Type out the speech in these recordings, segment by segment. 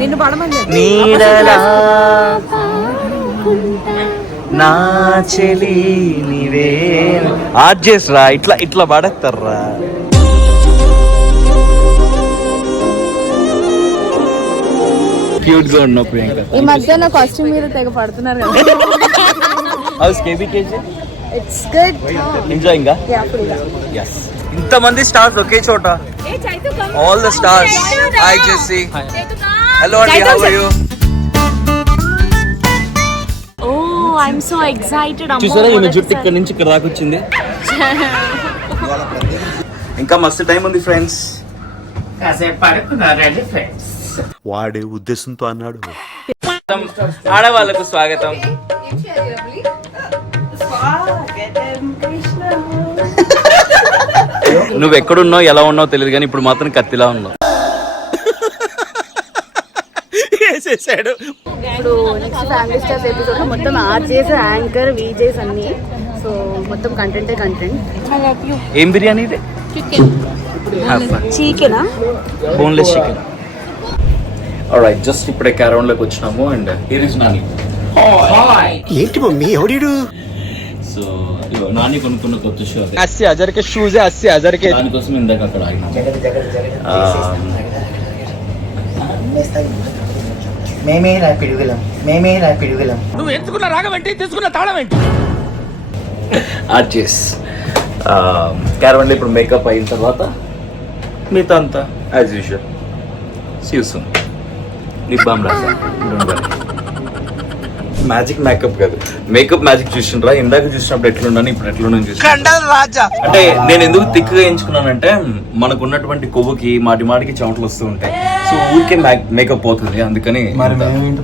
నిన్ను పడమని నీడలా నా చెలి నీవే ఆర్జెస్ రా, ఇట్లా ఇట్లా పడతారా. క్యూట్ గా ఉన్నావు ప్రియాంక. ఈ మధ్య నా కాస్ట్యూమ్ మీద తెగ పడుతున్నారు కదా. How's KBKG it's good. Enjoying yeah full. yes ఇంతమంది స్టార్స్ ఒకే చోట. All the stars. Hi Jessie. Hello అండి, how are you? Oh I am so excited. చూసారా ఈమె జుట్టు ఇక్కడ నుంచి ఇక్కడ దాకా వచ్చింది. ఇంకా మస్తు టైం ఉంది ఫ్రెండ్స్. కాసేపు పడుకున్నారండి ఫ్రెండ్స్. వాడే ఉద్దేశంతో అన్నాడు. ఆడవాళ్ళకు స్వాగతం. నువ్వు ఎక్కడున్నావు, ఎలా ఉన్నావు తెలియదు కానీ ఇప్పుడు మాత్రం కత్తిలా ఉన్నావు. వేసేసాడు. ఇప్పుడు నెక్స్ట్ ఫ్యామిలీ స్టార్స్ ఎపిసోడ్ లో మొత్తం ఆర్జేస్, యాంకర్, వీజేస్ అన్ని. సో మొత్తం కంటెంటే కంటెంట్. ఏం బిర్యానీ ఇది? చికెనా? Boneless chicken. ఆల్రైట్, జస్ట్ ఇప్పుడే క్యారౌన్ లోకి వచ్చినాము. And here is Nani. ఏంటి మమ్మీ ఎవడీడు? సో నాని కొనుక్కున్న కొత్త షూ అదే. 80,000 के शूज है, 80,000 के. దానికోసం ఇందాక అక్కడ ఆగినాము. నువ్వు ఎంచుకున్న రాగం ఏంటి, తీసుకున్న తాళం ఏంటి? ఆర్జెస్ క్యారవన్ లో ఇప్పుడు మేకప్ అయిన తర్వాత మిగతా అంతా as usual. See you soon. Lip balm రాసా. మ్యాజిక్ మేకప్ కాదు, మేకప్ మ్యాజిక్ చూసిండ్రా. ఇందాక చూసినప్పుడు ఎట్లున్నాను, ఇప్పుడు ఎట్లున్నాను చూసి. అంటే నేను ఎందుకు థిక్గా ఎంచుకున్నానంటే మనకు ఉన్నటువంటి కొవ్వుకి మాటికి చెమటలు వస్తూ ఉంటాయి. సో ఊరికే మేకప్ పోతుంది, అందుకని.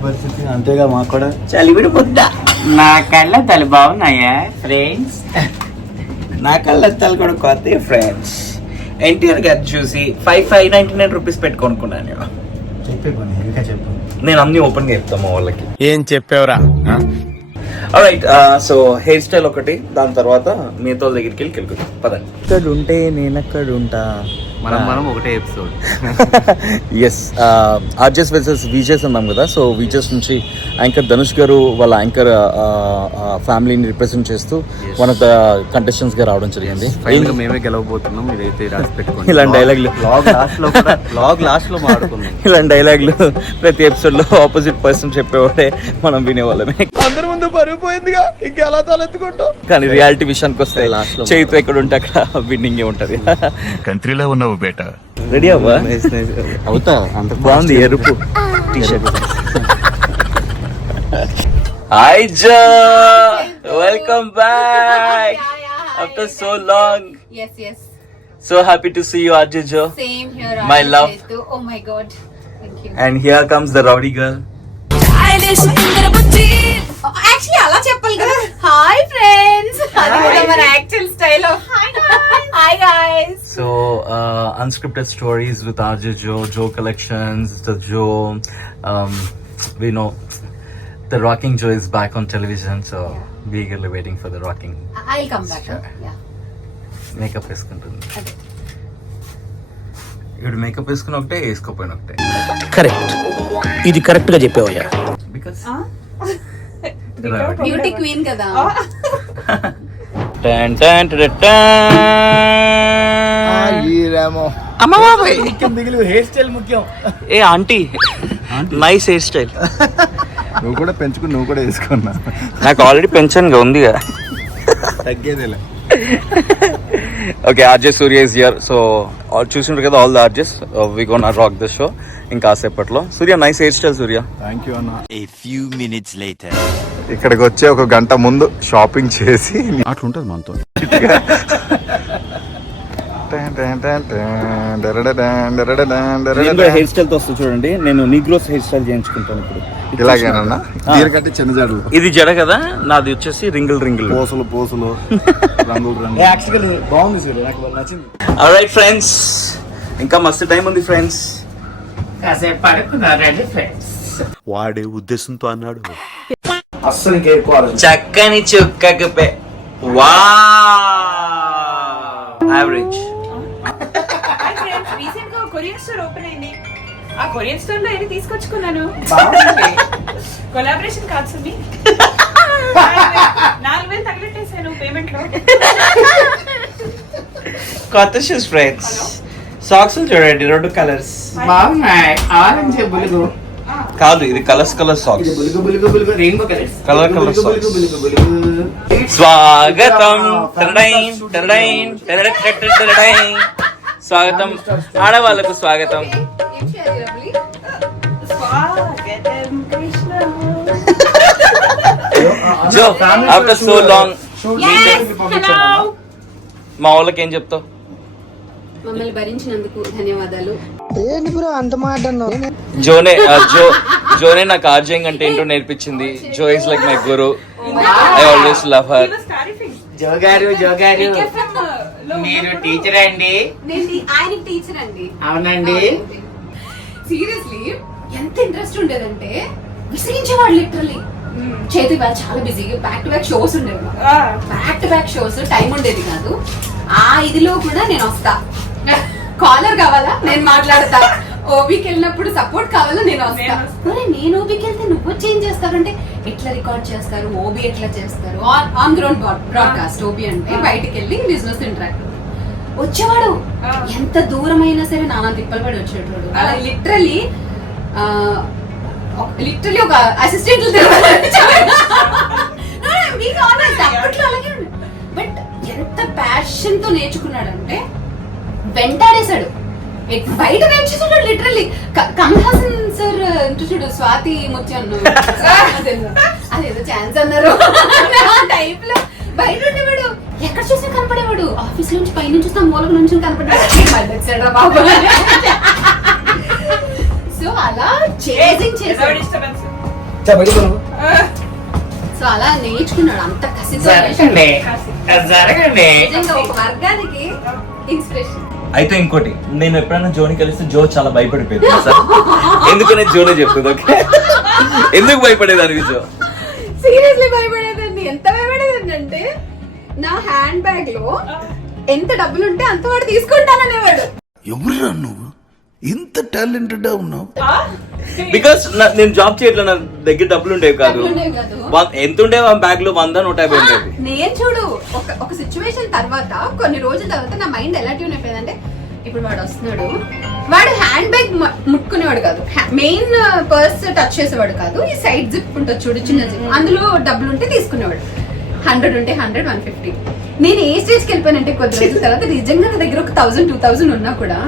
పరిస్థితి అంతేగా మాకు కూడా. చలివిడి పొద్ద. నా కళ్ళద్దాలు బాగున్నాయా ఫ్రెండ్స్? నా కళ్ళద్దాలు కూడా కొత్త ఫ్రెండ్స్. ఎన్టీఆర్ గారు చూసి 599 రూపీస్ పెట్టుకొనుకున్నాను. చెప్పు. నేను అన్ని ఓపెన్ గా చెప్తాము వాళ్ళకి. ఏం చెప్పావురా? ఆల్రైట్, సో హెయిర్ స్టైల్ ఒకటి, దాని తర్వాత మీతో దగ్గరికి వెళ్ళి పదండి. ఇక్కడ ఉంటే నేను అక్కడ ఉంటా. మనం ఒకటే ఎపిసోడ్. ఎస్, ఆర్జెస్ వర్సెస్ వీజెస్ అన్నాం కదా. సో వీజెస్ నుంచి యాంకర్ ధనుష్ గారు వాళ్ళ యాంకర్ ఫ్యామిలీని రిప్రజెంట్ చేస్తూ వన్ ఆఫ్ ద కంటెస్టెంట్స్ గా రావడం జరిగింది. మేమే గెలవబోతున్నాం, ఇదైతే రాసి పెట్టుకోండి. ఇలాంటి డైలాగ్లు బ్లాగ్ లాస్ట్ లో మాడుకున్నాం. ఇలాంటి డైలాగ్లు ప్రతి ఎపిసోడ్ లో ఆపోజిట్ పర్సన్ చెప్పేవాడే మనం వినేవాళ్ళమే. అందరి ముందు పరుగు పోయిందిగా, ఇంకెలా తలెత్తుకుంటాం. కానీ రియాలిటీ విషయానికి వస్తే చేతితో ఎక్కడ ఉంటే అక్కడ విన్నింగే ఉంటది. కంట్రీలో ఉన్నావు బేటా. రెడీ అవ్వా? అవుతా అంత బాగుంది ఎరుపు t-shirt. Hi Jo, welcome back after so long. Yes. So happy to see you, Arjun Jo. Same here. My Arjun love. Setu. Oh my God. Thank you. And here comes the rowdy girl. Actually, అలా చెప్పాలి కదా. Hi friends. అది కూడా మన actual style. Hi guys. So unscripted stories with Arjun Jo, Jo Collections, the Jo. We know the Rocking Jo is back on television, so we eagerly waiting for the Rocking. I'll come back. Sure. Yeah. Makeup వేసుకుంటుంది. అదే. ఇప్పుడు makeup వేసుకుని ఒకటే, వేసుకోపోయిన ఒకటే. Correct, ఇది correct గా చెప్పావయ్యా. Because beauty queen కదా. అమ్మ బాబాయ్, హెయిర్ స్టైల్ ముఖ్యం. ఏ ఆంటీ, నైస్ హెయిర్ స్టైల్. నువ్వు కూడా పెంచుకుని నువ్వు కూడా వేసుకున్నా. నాకు ఆల్రెడీ పెన్షన్ ఉందిగా, తగ్గేదేలే. Okay, RJ Surya is here. So చూసింటారు కదా all the RJs. We gonna rock the show ఇంకాసేపట్లో. Surya, nice hair style Surya. Thank you అన్న. A few minutes later. ఇక్కడికి వచ్చే ఒక గంట ముందు షాపింగ్ చేసి అట్లుంటది మనతో. హెయిర్ స్టైల్ తో వస్తుంది చూడండి. నేను నీగ్రోస్ హెయిర్ స్టైల్ చేయించుకుంటాను ఇప్పుడు. ఇలాగేనన్నా? దీనికంటే చిన్న జడలు. ఇది జడ కదా, నాది వచ్చేసి రింగుల్ పోసులు రంగులు యాక్చువల్లీ బాగుంది సూర్య, నాకు నచ్చింది. ఆల్రైట్ ఫ్రెండ్స్, ఇంకా మస్తు టైం ఉంది ఫ్రెండ్స్. కాసేపు పడుకున్నారండి ఫ్రెండ్స్. వాడే ఉద్దేశంతో అన్నాడు. అస్సలు ఇంకా ఎక్కువ చక్కని చుక్కకు వా యావరేజ్. రీసెంట్ గా కొరియన్ స్టోర్ ఓపెన్ అయింది. ఆ కొరియన్ స్టోర్ లో ఏది తీసుకొచ్చుకున్నాను. కొలాబరేషన్ కాదు సుమి. 4,000 తగిలిట్టేసాను పేమెంట్ లో. కొత్త షూస్ ఫ్రెండ్స్. సాక్స్ చూడండి 2 కలర్స్ బాగున్నాయి. ఆరెంజ్ బులుగు కాదు, ఇది కలర్స్ సాక్స్. బులుగు బులుగు బులుగు రెయిన్బో కలర్స్. కలర్ బులుగు బులుగు బులుగు. స్వాగతం టరడైన్ టరడైన్ టరడైన్. స్వాగతం ఆడవాళ్ళకు స్వాగతం. స్వాగతం Krishna. Jo after so long hello. మా వాళ్ళకి ఏం చెప్తావు? మమ్మల్ని భరించినందుకు ధన్యవాదాలు. జోనే నాకు ఆర్జయింగ్ అంటే ఏంటో నేర్పించింది. Jo is like my guru. I always love her. జోగారు మీరు టీచర్ అండి? ఆయన టీచర్ అండి. అవునండి. సీరియస్లీ ఎంత ఇంట్రెస్ట్ ఉండేదంటే విసిగించేవాడు లిటరలీ. చేతి బాగా చాలా busy, back to back shows ఉండేవి. Back to back shows, time ఉండేది కాదు. ఆ ఇదిలో కూడా నేను వస్తా. కాలర్ కావాలా నేను మాట్లాడతా. ఓబీకి వెళ్ళినప్పుడు సపోర్ట్ కావాలా నేను వస్తా. నేను ఓబీకి వెళ్తే నువ్వు చేంజ్ చేస్తారంటే ఎట్లా రికార్డ్ చేస్తారు, ఓబీ ఎట్లా చేస్తారు, ఆన్ గ్రౌండ్ బ్రాడ్కాస్ట్. ఓబీ అంటే బయటికి వెళ్ళి బిజినెస్ ఇంటరాక్ట్ వచ్చేవాడు. ఎంత దూరమైనా సరే నానా తిప్పలు పడి వచ్చేటోడు. అలా లిటరలీ ఒక అసిస్టెంట్ బట్ ఎంత ప్యాషన్ తో నేర్చుకున్నాడంటే వెంటాడేశాడు. బయట నేర్చేసాడు లిటరల్లీ. కమల్ హాసన్ సార్ చూడు, స్వాతి ముత్యం అదేదో ఛాన్స్ అన్నారు ఆ టైప్ లో బయట ఉండేవాడు. ఎక్కడ చూసినా కనపడేవాడు. ఆఫీస్ నుంచి పై నుంచి చూస్తా మూలకు నుంచి కనపడేవాడు. బాబు సో అలా చేసింగ్ చేసాడు. సో అలా నేర్చుకున్నాడు. అంత కసితో జరగండి. నిజంగా ఒక వర్గానికి ఇన్స్పిరేషన్. అయితే ఇంకోటి, నేను ఎప్పుడైనా జోని కలిస్తే జో చాలా భయపడిపోయింది సార్. ఎందుకనే జోనే చెప్తుంది. ఓకే, ఎందుకు భయపడేదాన్ని జో? సీరియస్లీ భయపడేదండి. ఎంత భయపడేదండి అంటే నా హ్యాండ్ బ్యాగ్ లో ఎంత డబ్బులు ఉంటే అంత వాడు తీసుకుంటాననేవాడు. ఎవరురా నువ్వు ఇంత టాలెంటెడ్ ఉన్నావు? బికాస్ నేను జాబ్ చేయట్లేదు, నా దగ్గర డబ్బులు ఉండేవి కాదు. ఎంత ఉండేవి ఆ బ్యాగ్ లో? 100, 150 ఉండేవి. నేను చూడు ఒక సిచ్యువేషన్ తర్వాత కొన్ని రోజుల తర్వాత నా మైండ్ ఎలా ట్యూన్ అయిపోయిందంటే, ఇప్పుడు వాడు వస్తున్నాడు, వాడు హ్యాండ్ బ్యాగ్ ముట్టుకునేవాడు కాదు, మెయిన్ పర్స్ టచ్ చేసేవాడు కాదు. ఈ సైడ్ జిప్ ఉంటుంది చూడు, చిన్న జిప్, అందులో డబ్బులు ఉంటే తీసుకునేవాడు. 100 ఉంటే 100, 150. నేను ఏ స్టేజ్కి వెళ్ళిపోయానంటే కొద్ది రోజుల తర్వాత నిజంగా నా దగ్గర ఒక 1000, 2000 ఉన్నా కూడా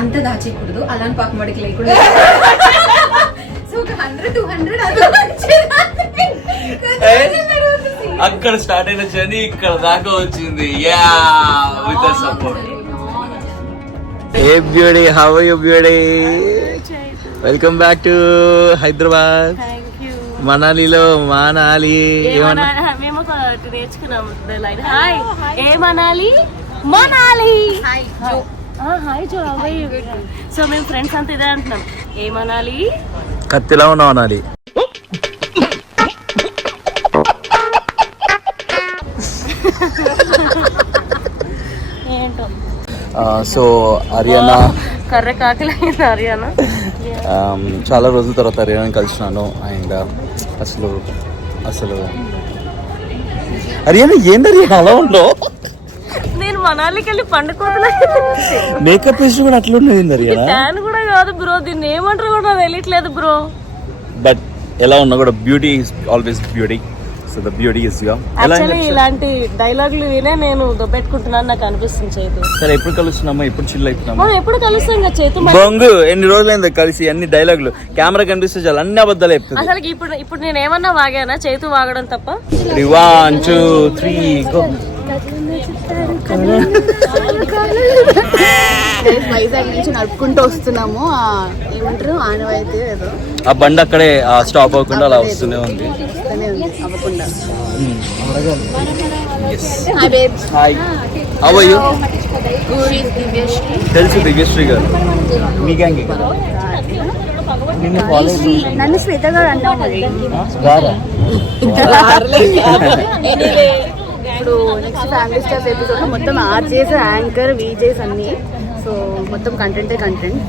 అంత దాచేయకూడదు, అలాని పాపం వాడికి లేకూడదు. సో ఒక 100, 200 అక్కడ స్టార్ట్ అయిన జర్నీ ఇక్కడ దాకా వచ్చింది. Yeah, with the support. Hey beauty, how are you beauty? Welcome back to Hyderabad. మనాలిలో మనాలి మేము నేర్చుకున్నాము. Hi hey Manali Manali. Hi Jo, so మేము ఫ్రెండ్స్ అంతా ఇదే అంటున్నాం. ఏమనాలి? కత్తిలా ఉన్నావు అనాలి. ఏంటో. సో అరియానా, కర్ర కాకిలైంది అరియానా. చాలా రోజుల తర్వాత అరియానా కలిసినాను. అండ్ అసలు అరియానా ఏంది అరియానా అలా ఉండవు? నేను మనాలికి వెళ్ళి పండుకోతున్నా. మేకప్ వేసి కూడా అట్లా ఉన్నది ఫ్యాన్ కూడా కాదు బ్రో, దీన్ని ఏమంటారు కూడా తెలియట్లేదు బ్రో. బట్ ఎలా ఉన్నా కూడా beauty is always beauty. So the beauty is you. Actually ఇలాంటి డైలాగులు వినే నేను దొబ్బెట్టుకుంటున్నాను నాకు అనిపిస్తుంది. చేతు సరే, ఎప్పుడు కలుస్తున్నామా? ఎప్పుడు చిల్ అవుతున్నామా? మనం ఎప్పుడు కలుస్తాం కదా చేతు. బొంగు ఎన్ని రోజులైందో కలిసి. అన్ని డైలాగులు కెమెరా కనిపిస్తే చాలు అన్ని అబద్ధాలు చెప్తుంది. అసలు ఇప్పుడు నేను ఏమన్నా వాగానా? చేతు వాగడం తప్ప. 1, 2, 3 గో. వైజాగ్ నుంచి నడుపుకుంటూ వస్తున్నాము. ఏమంటారు, ఆనవాయితీ ఏదో. ఆ బండి అక్కడే స్టాప్ అవ్వకుండా అలా వస్తూనే ఉంది. అవ్వకుండా. Hi, how are you? Divyasri. తెలుసు, దివ్యశ్రీ గారు మీ గ్యాంగ్ కదా. నిన్ను ఫాలో నన్ను శ్వేత గారు అన్నావు మరి. ఇప్పుడు నెక్స్ట్ ఫ్యామిలీ స్టార్స్ ఎపిసోడ్ లో మొత్తం ఆర్జేస్ యాంకర్ వీజేస్ అన్ని. సో మొత్తం కంటెంటే కంటెంట్.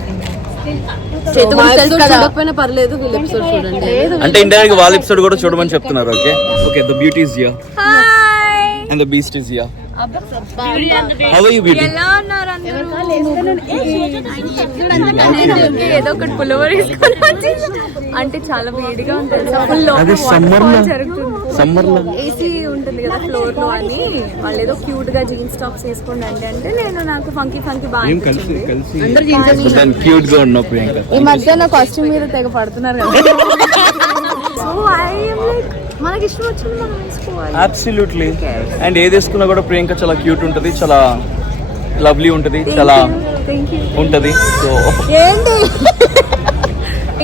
చూడకపోయినా పర్లేదు, వీళ్ళ ఎపిసోడ్ చూడండి. అంటే ఇండైరెక్ట్ వాళ్ళ ఎపిసోడ్ కూడా చూడమని చెప్తున్నారు. Okay okay, the beauty is here and the beast is here. How are you, beauty? ఎలా ఉన్నారు అందరూ? ఏదో ఒకటి పుల్లవర్ వేసుకొని వచ్చేసి. అంటే చాలా వేడిగా ఉంటుంది. అది సమ్మర్ లో ఏసీ ఉంటుంది కదా ఫ్లోర్ లో అని వాళ్ళు ఏదో క్యూట్ గా జీన్స్ టాప్స్ వేసుకోండి అంటే నేను నాకు ఫంకీ బాగా క్యూట్ గా ఉన్నావు ప్రియాంక. ఈ మధ్య నా కాస్ట్యూమ్ మీద తెగ పడుతున్నారు కదా. సో ఐ యామ్ లైక్ మనకి ఇష్టం వచ్చింది మనం వేసుకోవాలి. అబ్సల్యూట్లీ. అండ్ ఏది వేసుకున్నా కూడా ప్రియాంక చాలా క్యూట్ ఉంటది, చాలా లవ్లీ ఉంటది, చాలా ఉంటది. సో ఏంటి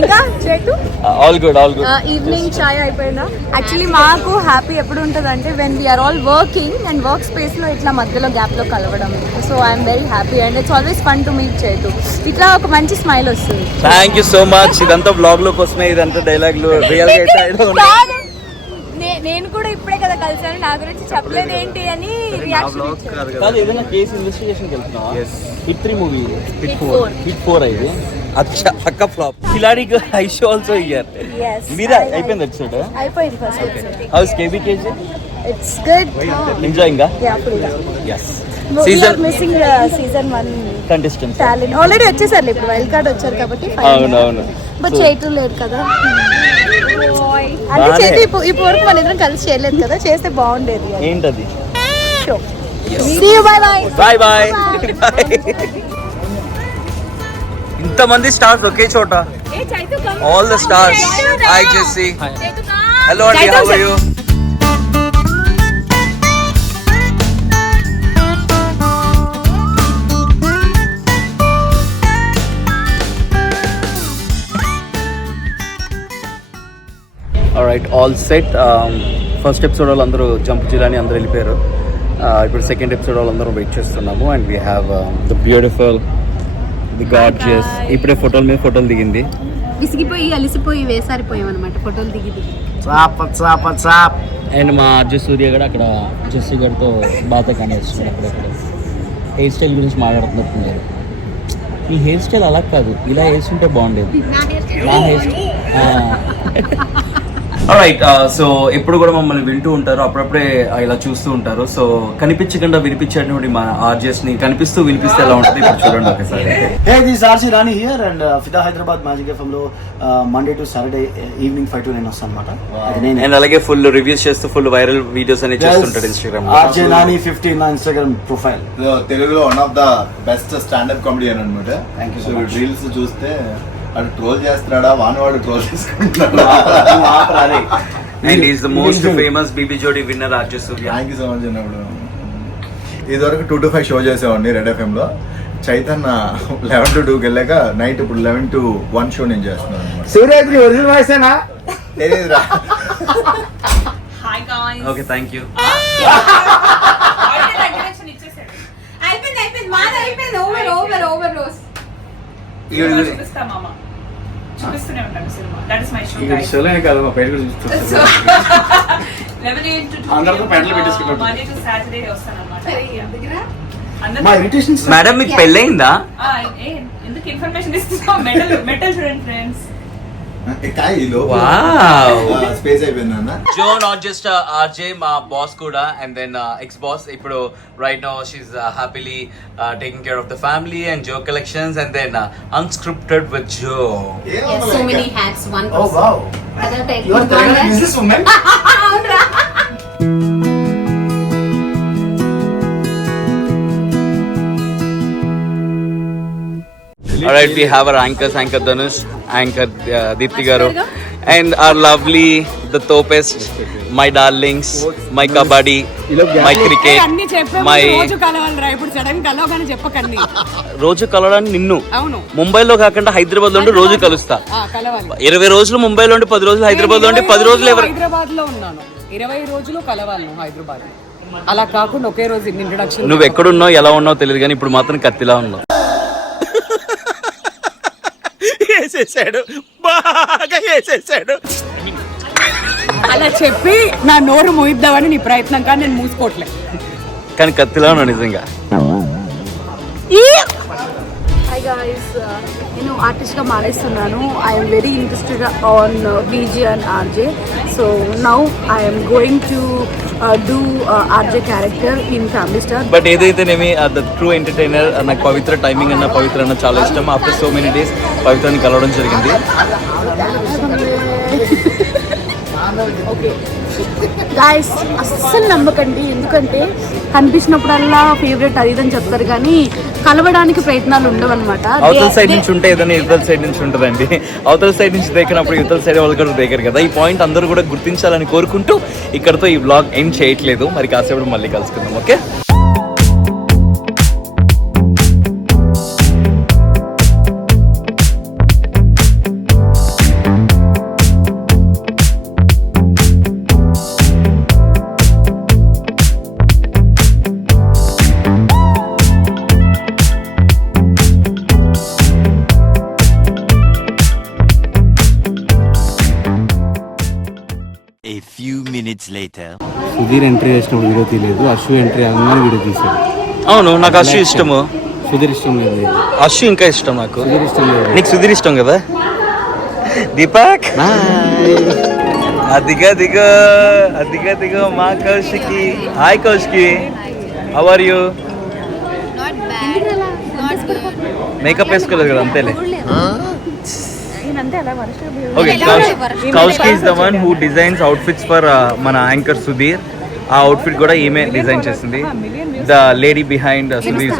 ఇంకా Chetu all good all good. Evening చాయ్ అయిపోయిందా? యాక్చువల్లీ మాకు హ్యాపీ ఎప్పుడు ఉంటుంది అంటే when we're all working and work space లో ఇట్లా మధ్యలో గ్యాప్ లో కలవడం. So I'm very happy and it's always fun to meet Chetu. ఇట్లా ఒక మంచి స్మైల్ వస్తుంది. Thank you so much. ఇదంతా బ్లాగ్ లోకి వస్తున్నాయి, ఇదంతా డైలాగ్లు రియల్ గా అయితే నేను కూడా ఇప్పుడే కదా కలిసాను, నా గురించి చెప్పలేదు ఏంటి అని రియాక్షన్. కాదు, ఏదైనా కేసు ఇన్వెస్టిగేషన్ వెళ్తున్నావా? హిట్ 3 మూవీ, హిట్ 4 అయింది. అచ్చా పక్క ఫ్లాప్. కిలాడి I show also here. Meera అయిపోయింది ఎపిసోడ్? అయిపోయింది first episode. How's KBKG? It's good. Enjoying గా? యా ఫుల్ గా. yes. Season missing season 1 contestants talent already వచ్చేసారు, ఇప్పుడు వైల్డ్ కార్డ్ వచ్చారు కాబట్టి అవును. బట్ చేయటం లేదు కదా. అంటే చేతి ఇప్పుడు వరకు మన ఇద్దరం కలిసి చేయలేదు కదా, చేస్తే బాగుండేది. ఏంటది? Show. See you, bye bye. Bye. ఇంతమంది స్టార్స్ ఒకే చోట. All the stars. Hi Jessie. Hello అండి, how are you? Alright, all set. First episode వాళ్ళు అందరూ జంప్ జిలాని అందరూ వెళ్ళిపోయారు. ఇప్పుడు సెకండ్ ఎపిసోడ్ వాళ్ళందరూ వెయిట్ చేస్తున్నాము. And we have the beautiful, the gorgeous. ఇప్పుడే ఫోటోలు దిగింది. విసిగిపోయి అలిసిపోయి వేసారిపోయాం అనమాట ఫోటోలు దిగి. అండ్ మా అర్జున్ సూర్య కూడా అక్కడ జెస్సీ గారితో బాగా కనేస్తున్నాడు. అక్కడక్కడ హెయిర్ స్టైల్ గురించి మాట్లాడుతున్నట్టున్నారు. ఈ హెయిర్ స్టైల్ అలా కాదు, ఇలా వేస్తుంటే బాగుండేది. నా హెయిర్ స్టైల్. రైట్. సో ఎప్పుడు కూడా మమ్మల్ని వింటూ ఉంటారు, అప్పుడప్పుడే ఇలా చూస్తూ ఉంటారు. సో కనిపించకుండా వినిపించేటువంటి మా ఆర్జెస్ ని కనిపిస్తూ వినిపిస్తే ఎలా ఉంటుంది ఇప్పుడు చూడండి ఒకసారి. Hey, this is RC Rani here and Fida Hyderabad Magic FM లో Monday to Saturday evening 5 to 9 వస్తానన్నమాట. అండ్ అలాగే ఫుల్ రివ్యూస్ చేస్తూ ఫుల్ వైరల్ వీడియోస్ అనేవి చేస్తుంటారు ఇన్స్టాగ్రామ్ లో. RJ Rani 15 నా ఇన్స్టాగ్రామ్ ప్రొఫైల్. తెలుగులో one of the best standup comedian అన్నమాట. Thank you so much. Reels చూస్తే అది ట్రోల్ చేస్తున్నాడా, వాడు ట్రోల్ చేసుకుంటున్నాడా. And is the most famous BB Jodi winner RJ Surya. Thank you so much. అన్నప్పుడు ఇదివరకు 2 to 5 షో చేసేవాడిని రెడ్ ఎఫ్ఎం లో. చైతన్య 11 to 2 వెళ్ళాక నైట్ ఇప్పుడు 11 to 1 షో నేను చేస్తున్నాను అన్నమాట. సూర్యకి ఒరిజినల్ వాయిస్ ఏనా? తెలియదురా. Hi guys. Okay, thank you. అయిపోయింది మాది అయిపోయింది. ఓవర్ రోస్. చూపిస్తా మామ, చూపిస్తూనే ఉంటాను cinema. That is my show guys. Sholay కాదు, మా పేరు కూడా చూపిస్తా. 11 AM to 2 అందరితో పెంటలు పెట్టేసుకుంటాం. Monday to Saturday వస్తానన్నమాట. మా ఇరిటేషన్ మేడం మీకు పెళ్ళయిందా? ఎందుకు ఇన్ఫర్మేషన్ ఇస్తున్నావు? మెటల్ చూడండి ఫ్రెండ్స్. స్పేస్ అయిపోయింది అన్న. జో నాట్ జస్ట్ ఆర్జే, మా బాస్ కూడా, అండ్ దెన్ ఎక్స్ బాస్. ఇప్పుడు right now she is happily taking care of the family and Jo collections, and then unscripted with Jo. So many hats, one Oh person. wow. Other type. You are the business woman. Alright, we have our anchors, Anchor Dhanush, Anchor Deepthi Garu, and our lovely, the topest, my darlings, my kabaddi, my cricket, my... రోజు కలవడానికి నిన్ను ముంబైలో కాకుండా హైదరాబాద్ లో ఉండి రోజు కలుస్తా. 20 రోజులు ముంబైలో ఉండి 10 రోజులు హైదరాబాద్ లో ఉండి 10 రోజులు హైదరాబాద్ లో ఉన్నాను. 20 రోజులు కలవాలి హైదరాబాద్. అలా కాకుండా ఒకే రోజు ఇంట్రడక్షన్. నువ్వు ఎక్కడున్నావు, ఎలా ఉన్నావు తెలియదు, కానీ ఇప్పుడు మాత్రం కత్తిలా ఉన్నావు. వేసేసాడు, బాగా వేసేసాడు. అలా చెప్పి నా నోరు మోయిద్దామని నీ ప్రయత్నం కానీ నేను మూసుకోవట్లేదు. కానీ కత్తిలా ఉన్నావు నిజంగా. హాయ్ గాయ్స్, నేను ఆర్టిస్ట్గా మానేస్తున్నాను. I'm very interested on VJ and RJ. So now I'm going to do RJ character in family star. But ఏదైతేనేమి ద ట్రూ ఎంటర్టైనర్ నాకు పవిత్ర టైమింగ్ అన్న పవిత్ర అన్న చాలా ఇష్టం. ఆఫ్టర్ సో మెనీ డేస్ పవిత్రని కలవడం జరిగింది. ఓకే గాయస్, అస్సలు నమ్మకండి. ఎందుకంటే కనిపించినప్పుడల్లా ఫేవరెట్ అది ఇదని చెప్తారు కానీ కలవడానికి ప్రయత్నాలు ఉండవన్నమాట. అవతల సైడ్ నుంచి ఉంటే ఏదైనా ఇవతల సైడ్ నుంచి ఉంటుందండి. అవతల సైడ్ నుంచి దేకినప్పుడు ఇవతల సైడ్ వాళ్ళు కూడా దేకరు కదా. ఈ పాయింట్ అందరూ కూడా గుర్తించాలని కోరుకుంటూ ఇక్కడతో ఈ వ్లాగ్ ఎండ్ చేయట్లేదు. మరి కాసేపు మళ్ళీ కలుసుకుందాం. Okay, A few minutes later. Sudheer entry చేసినప్పుడు వీడియో తీయలేదు, అశ్వ ఎంట్రీ అవ్వగానే వీడియో తీసాడు. అవును, నాకు అశ్వ ఇష్టము. సుధీర్ ఇష్టం లేదు. అశ్వ ఇంకా ఇష్టం నాకు. సుధీర్ ఇష్టం లేదు. నీకు సుధీర్ ఇష్టం కదా. దీపక్ అదిగా దిగో అదిగా దిగో మా Kaushiki. Hi Kaushiki, how are you? Makeup వేసుకోలేదు కదా, అంతేలే. Okay, Kaushiki is the one who designs outfits for మన యాంకర్ సుధీర్. ఆ అవుట్ఫిట్ కూడా ఈమె డిజైన్ చేసింది. The lady behind Sudheer's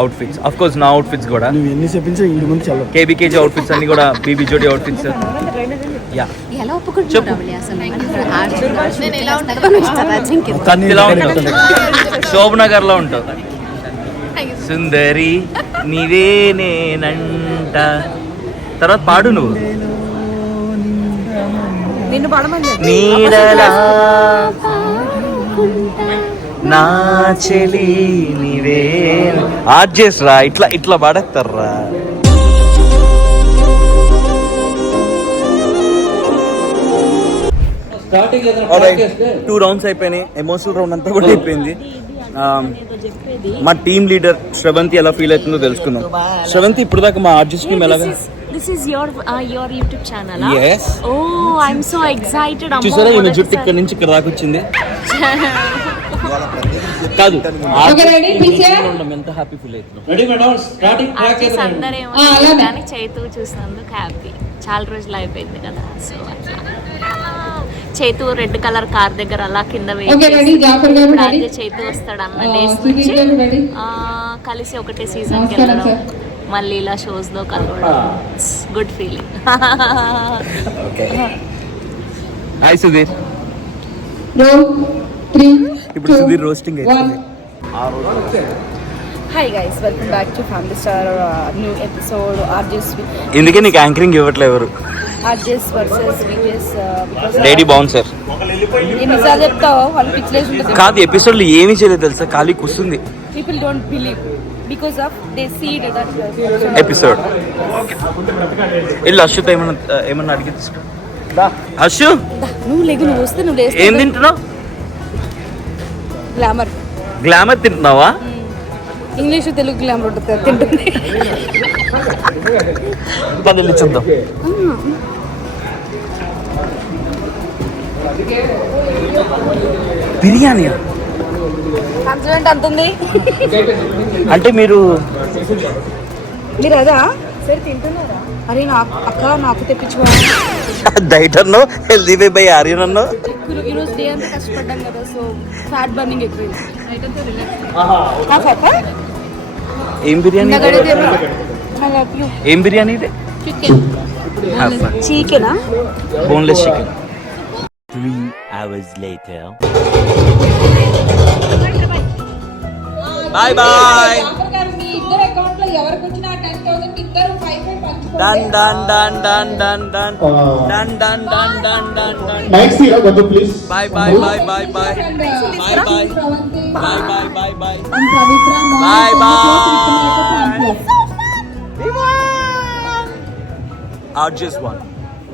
outfits. Of course నా అవుట్ఫిట్స్ కూడా నువ్వు ఎన్ని చెప్పించా ఇంటి ముందు చాలా KBKG అవుట్ఫిట్స్ అన్ని కూడా బీబీ జోడి అవుట్ఫిట్స్. యా, చెప్పు. ఇలా ఉంటావు, శోభనగర్ లో ఉంటావు. సుందరి నీవే నేనంట. తర్వాత పాడు నువ్వు. నీడలా నా చెలి నీవే. ఆర్జెస్ రా, ఇట్లా ఇట్లా పాడేస్తారా. టూ రౌండ్స్ అయిపోయినాయి. ఎమోషనల్ రౌండ్ అంతా కూడా అయిపోయింది. మా టీమ్ లీడర్ శ్రవంతి ఎలా ఫీల్ అవుతుందో తెలుసుకుందాం. శ్రవంతి, ఇప్పుడు దాకా మా ఆర్టిస్ట్ టీమ్ ఎలాగా? This is your YouTube channel, huh? Yes. Oh, I'm so excited. చూసారా ఈమె జుట్టు ఇక్కడ నుంచి ఇక్కడ దాకా వచ్చింది. కాదు, ఎంత హ్యాపీ ఫీల్ అవుతున్నాం. అందరేమో కానీ చైతు చూసినందుకు హ్యాపీ. చాలా రోజులు అయిపోయింది కదా, సో అట్లా. చైతు రెడ్ కలర్ కార్ దగ్గర అలా కింద వేసి చైతు వస్తాడు అన్న డేస్ నుంచి కలిసి ఒకటే సీజన్ కి వెళ్ళడం, మళ్ళీ ఇలా షోస్ లో కలవడం. Good feeling. హాయ్ సుధీర్. ఇప్పుడు సుధీర్ రోస్టింగ్ అవుతుంది. Hi guys, welcome back to family star new episode. ఎందుకే నీకు యాంకరింగ్ ఇవ్వట్లే ఎవరు? RJs versus VJs. Lady bouncer. ఎన్నిసార్లు చెప్తావు, వాళ్ళు పిచ్చిలేసి ఉంటుంది. కాదు, ఎపిసోడ్ లో ఏమీ చేయలేదు తెలుసా, ఖాళీ కూర్చుంది. People don't believe because of they see that episode. ఇల్లు అశ్వతో ఏమన్నా అడిగి తీసుకో. అశ్వ, నువ్వు లేకు, నువ్వు వస్తే నువ్వు లేస్తే. ఏం తింటున్నావు? గ్లామర్. గ్లామర్ తింటున్నావా? ఇంగ్లీష్ తెలుగు గ్లామర్ ఉంటుంది తింటుంది. పదండి చూద్దాం. బిర్యానీ కాన్ఫిడెంట్ అంతుంది అంటే మీరు అదా సరే తింటున్నారా? అరే అక్క నాకు తెప్పించుకో. డైట్ అన్నో హెల్దీ వే బై ఆర్యన్ అన్నో. ఈరోజు డే అంతా కష్టపడ్డాం కదా, సో ఫ్యాట్ బర్నింగ్ ఎక్కువ. ఏం బిర్యానీ? ఏం బిర్యానీ ఇది? చికెనా? Boneless chicken. 3 hours later. Bye bye. Done done done done done done done done done done done done. Bye bye bye bye bye bye bye bye bye bye bye bye bye. RJs won.